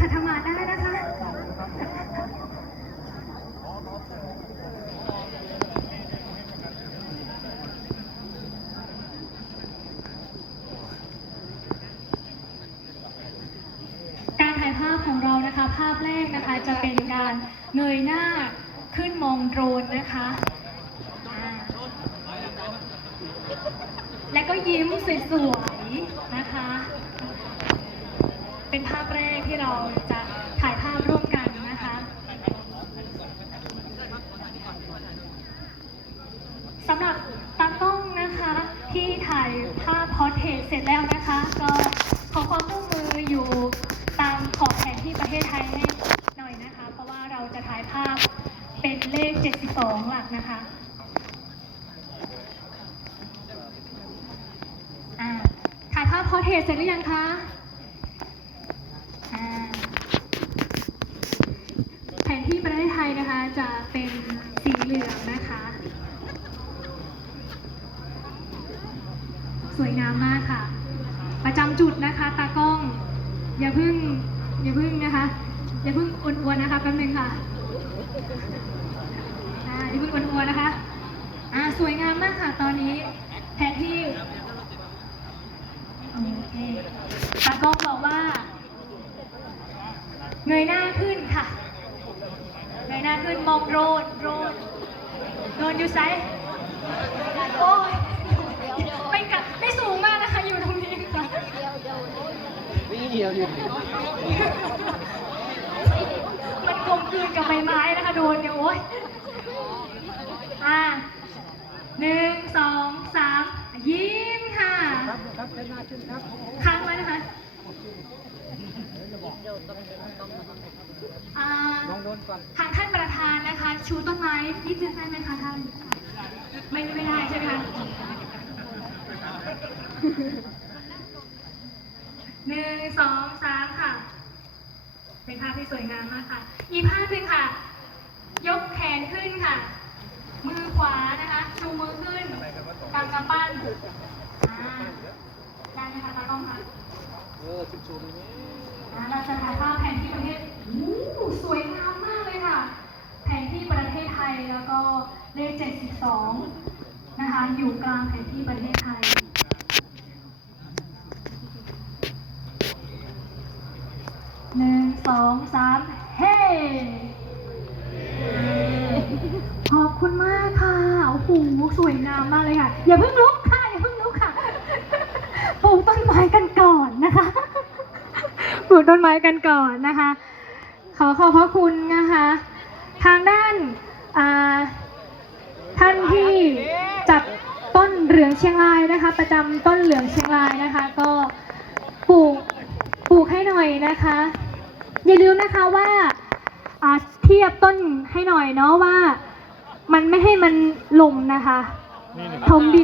ค่ะถ้ามาได้นะคะ การถ่ายภาพของเรานะคะ ภาพแรกนะคะจะเป็นการเงยหน้าขึ้นมองโดรนนะคะและก็ยิ้มสวยๆนะคะ เป็นภาพแรก เราจะถ่ายภาพร่วมกันนะคะสำหรับตากล้องนะคะที่ถ่ายภาพพอเทรตเสร็จแล้วนะคะ ก็ขอความร่วมมืออยู่ตามขอบแผนที่ประเทศไทยให้หน่อยนะคะ เพราะว่าเราจะถ่ายภาพเป็นเลข 72 หลักนะคะอ่าถ่ายภาพพอเทรตเสร็จหรือยังคะ แผนที่ประเทศไทยนะคะจะเป็นสีเหลืองนะคะ สวยงามมากค่ะ ประจำจุดนะคะตากล้อง อย่าเพึ่งอย่าเพึ่งนะคะ อย่าเพึ่งอ้วนๆนะคะแป๊บนึงค่ะอย่าเพึ่งอ้วนๆนะคะ อ่าสวยงามมากค่ะตอนนี้ที่โอเคตากล้องบอกว่า เงยหน้าขึ้นค่ะ เงยหน้าขึ้นมองโรดโรดโดนอยู่ไซส์โอ้ยไม่กลับไม่สูงมากนะคะอยู่ตรงนี้ค่ะวิเดียวอยู่มันกลมกลืนกับใบไม้นะคะโดนเนี่ยโอ้ยอ่าหนึ่งสองสามยิ้มค่ะครับครับเชิญหน้าขึ้นครับค้างไว้นะคะอ่า ลองโดนก่อน ทางท่านประธานนะคะ ชูต้นไม้นิดนึงได้ไหมคะท่าน ไม่ไม่ได้ใช่ไหมคะหนึ่งสองสามค่ะ เป็นภาพที่สวยงามมากค่ะ อีกภาพหนึ่งค่ะ ยกแขนขึ้นค่ะ มือขวานะคะ ชูมือขึ้นกางกำปั้นอ่าได้ไหมคะตากล้องคะเออชุบชุบอ่าเราจะถ่ายภาพแผน 2นะคะอยู่กลางแผนที่ประเทศไทย หนึ่งสองสามเฮ้ ขอบคุณมากค่ะ โอ้โห สวยงามมากเลยค่ะ อย่าเพิ่งลุกค่ะ อย่าเพิ่งลุกค่ะ ปลูกต้นไม้กันก่อนนะคะ ปลูกต้นไม้กันก่อนนะคะ ขอขอบพระคุณนะคะ ทางด้านอ่า องเชียงรายนะคะ ประจำต้นเหลืองเชียงรายนะคะ ก็ปลูกปลูกให้หน่อยนะคะ อย่าลืมนะคะว่าอ่าเทียบต้นให้หน่อยเนาะว่า มันไม่ให้มันหล่มนะคะถมดิน